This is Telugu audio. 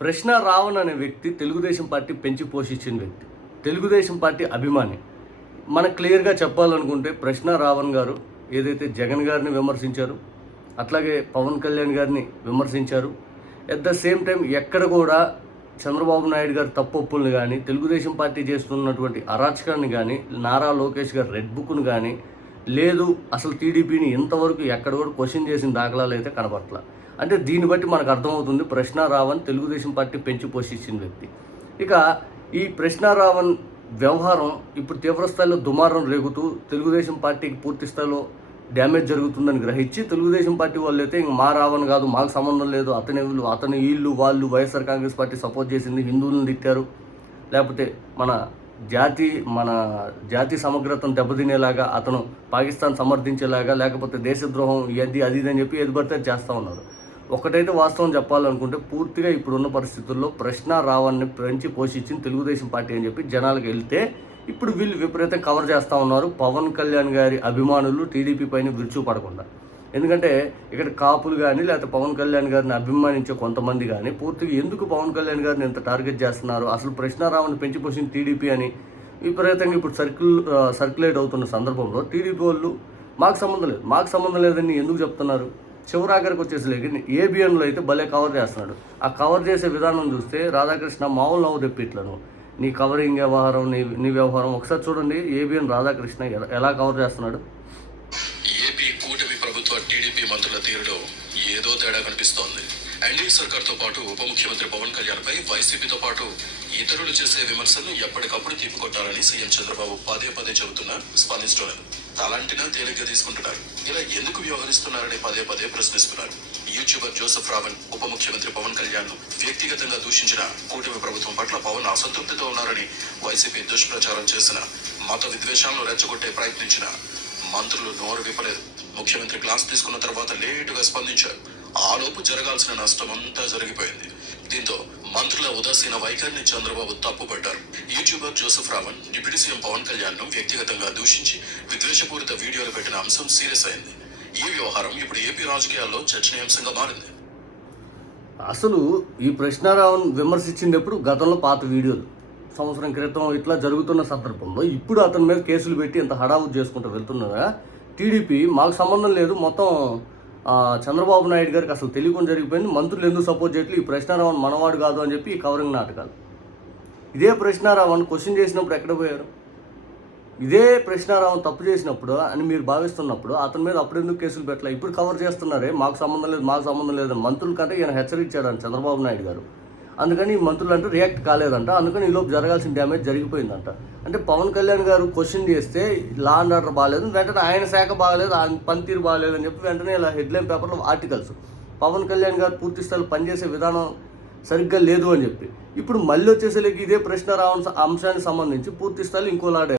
ప్రశ్న రావణ్ అనే వ్యక్తి తెలుగుదేశం పార్టీ పెంచి పోషించిన వ్యక్తి, తెలుగుదేశం పార్టీ అభిమాని. మనకు క్లియర్గా చెప్పాలనుకుంటే ప్రశ్న రావణ్ గారు ఏదైతే జగన్ గారిని విమర్శించారు, అట్లాగే పవన్ కళ్యాణ్ గారిని విమర్శించారు. ఎట్ ద సేమ్ టైం ఎక్కడ కూడా చంద్రబాబు నాయుడు గారి తప్పొప్పుల్ని కానీ, తెలుగుదేశం పార్టీ చేస్తున్నటువంటి అరాచకాన్ని కానీ, నారా లోకేష్ గారి రెడ్ బుక్ను కానీ, లేదు అసలు టీడీపీని ఇంతవరకు ఎక్కడ కూడా క్వశ్చన్ చేసిన దాఖలాలు అయితే కనపట్ల. అంటే దీన్ని బట్టి మనకు అర్థమవుతుంది ప్రశ్న రావణ్ తెలుగుదేశం పార్టీ పెంచి పోషించిన వ్యక్తి. ఇక ఈ ప్రశ్న రావణ్ వ్యవహారం ఇప్పుడు తీవ్రస్థాయిలో దుమారం రేగుతూ తెలుగుదేశం పార్టీకి పూర్తి స్థాయిలో డ్యామేజ్ జరుగుతుందని గ్రహించి తెలుగుదేశం పార్టీ వాళ్ళు అయితే ఇంక మా రావణ్ కాదు, మాకు సంబంధం లేదు, అతని వీళ్ళు వాళ్ళు వైఎస్ఆర్ కాంగ్రెస్ పార్టీ సపోర్ట్ చేసింది, హిందువులను తిట్టారు, లేకపోతే మన జాతి సమగ్రతను దెబ్బతినేలాగా, అతను పాకిస్తాన్ సమర్థించేలాగా, లేకపోతే దేశద్రోహం అది అని చెప్పి ఎదుబడితే చేస్తూ ఉన్నారు. ఒకటైతే వాస్తవం చెప్పాలనుకుంటే పూర్తిగా ఇప్పుడున్న పరిస్థితుల్లో ప్రశ్న రావణ్ని పెంచి పోషించింది తెలుగుదేశం పార్టీ అని చెప్పి జనాలకు వెళ్తే ఇప్పుడు వీళ్ళు విపరీతం కవర్ చేస్తూ ఉన్నారు పవన్ కళ్యాణ్ గారి అభిమానులు టీడీపీ పైన విరుచుపడకుండా. ఎందుకంటే ఇక్కడ కాపులు కానీ లేకపోతే పవన్ కళ్యాణ్ గారిని అభిమానించే కొంతమంది కానీ పూర్తిగా ఎందుకు పవన్ కళ్యాణ్ గారిని ఎంత టార్గెట్ చేస్తున్నారు, అసలు ప్రశ్న రావణ్ని పెంచి పోషించిన టీడీపీ అని విపరీతంగా ఇప్పుడు సర్క్యులేట్ అవుతున్న సందర్భంలో టీడీపీ వాళ్ళు మాకు సంబంధం లేదని ఎందుకు చెప్తున్నారు? చివరాఖరికి వచ్చేసరికి ఏబిఎన్లో అయితే భలే కవర్ చేస్తున్నాడు. ఆ కవర్ చేసే విధానం చూస్తే రాధాకృష్ణ మామూలు నవ్వు తెప్పిట్లను నీ కవరింగ్ వ్యవహారం, నీ వ్యవహారం ఒకసారి చూడండి. ఏబిఎన్ రాధాకృష్ణ ఎలా కవర్ చేస్తున్నాడు. ఏపీ కూటమి ప్రభుత్వ టీడీపీ మంత్రుల తీరులో ఏదో తేడా కనిపిస్తోంది. ఎన్డీఏ సర్కార్తో పాటు ఉప ముఖ్యమంత్రి పవన్ కళ్యాణ్ పై వైసీపీతో పాటు ఇతరులు చేసే విమర్శలను ఎప్పటికప్పుడు తిప్పికొట్టాలని సీఎం చంద్రబాబు పదే చెబుతున్నా స్పందించడం అలాంటినా తేలిగ్గా తీసుకుంటున్నారు. ఇలా ఎందుకు వ్యవహరిస్తున్నారని పదే ప్రశ్నిస్తున్నారు. యూట్యూబర్ జోసెఫ్ రావణ్ ఉప ముఖ్యమంత్రి పవన్ కళ్యాణ్ ను వ్యక్తిగతంగా దూషించిన కూటమి ప్రభుత్వం పట్ల పవన్ అసంతృప్తితో ఉన్నారని వైసీపీ దుష్ప్రచారం చేసిన, మత విద్వేషాలను రెచ్చగొట్టే ప్రయత్నించిన మంత్రులు నోరు విప్పలేదు. ముఖ్యమంత్రి క్లాస్ తీసుకున్న తర్వాత లేటుగా స్పందించారు. ఆలోపు జరగాల్సిన నష్టం అంతా జరిగిపోయింది. దీంతో మంత్రుల ఉదాసీన వైఖరిని చంద్రబాబు తప్పుపట్టారు. YouTuber Joseph Ravan deputy CM Pawan Kalyan ను వ్యక్తిగతంగా దూషించి విద్వేషపూరిత వీడియోలు పెట్టిన అంశం సీరియస్ అయింది. ఈ వ్యవహారం ఇప్పుడు ఏపీ రాజకీయాల్లో చర్చనీయాంశంగా మారింది. అసలు ఈ ప్రశ్న రావణ్ విమర్శించింది ఎప్పుడు గతంలో పాత వీడియోలు, సంవత్సరం క్రితం ఇట్లా జరుగుతున్న సందర్భంలో ఇప్పుడు అతని మీద కేసులు పెట్టి ఇంత హడావుడి చేసుకుంటూ వెళ్తున్నారా టీడీపీ మాకు సంబంధం లేదు, మొత్తం చంద్రబాబు నాయుడు గారికి అసలు తెలియకుండా జరిగిపోయింది, మంత్రులు ఎందుకు సపోర్ట్ చేయట్లేదు, ఈ ప్రశ్న రావణ్ మనవాడు కాదు అని చెప్పి ఈ కవరింగ్ నాటకాలు. ఇదే ప్రశ్న రావణ్ క్వశ్చన్ చేసినప్పుడు ఎక్కడ పోయారు? ఇదే ప్రశ్న రావణ్ తప్పు చేసినప్పుడు అని మీరు భావిస్తున్నప్పుడు అతని మీద అప్పుడు ఎందుకు కేసులు పెట్టలే? ఇప్పుడు కవర్ చేస్తున్నారే మాకు సంబంధం లేదు మంత్రుల కంటే ఈయన హెచ్చరించాడు చంద్రబాబు నాయుడు గారు, అందుకని ఈ మంత్రులు అంటే రియాక్ట్ కాలేదంట, అందుకని ఈలోపు జరగాల్సిన డ్యామేజ్ జరిగిపోయిందంట. అంటే పవన్ కళ్యాణ్ గారు క్వశ్చన్ చేస్తే లా అండ్ ఆర్డర్ బాగాలేదు, వెంటనే ఆయన శాఖ బాగాలేదు, ఆయన పనితీరు బాగాలేదు అని చెప్పి వెంటనే ఇలా హెడ్లైన్ పేపర్లో ఆర్టికల్స్, పవన్ కళ్యాణ్ గారు పూర్తి స్థాయిలో పనిచేసే విధానం సరిగ్గా లేదు అని చెప్పి. ఇప్పుడు మళ్ళీ వచ్చేసరికి ఇదే ప్రశ్న రావణ అంశానికి సంబంధించి పూర్తి స్థాయిలో ఇంకోలాడే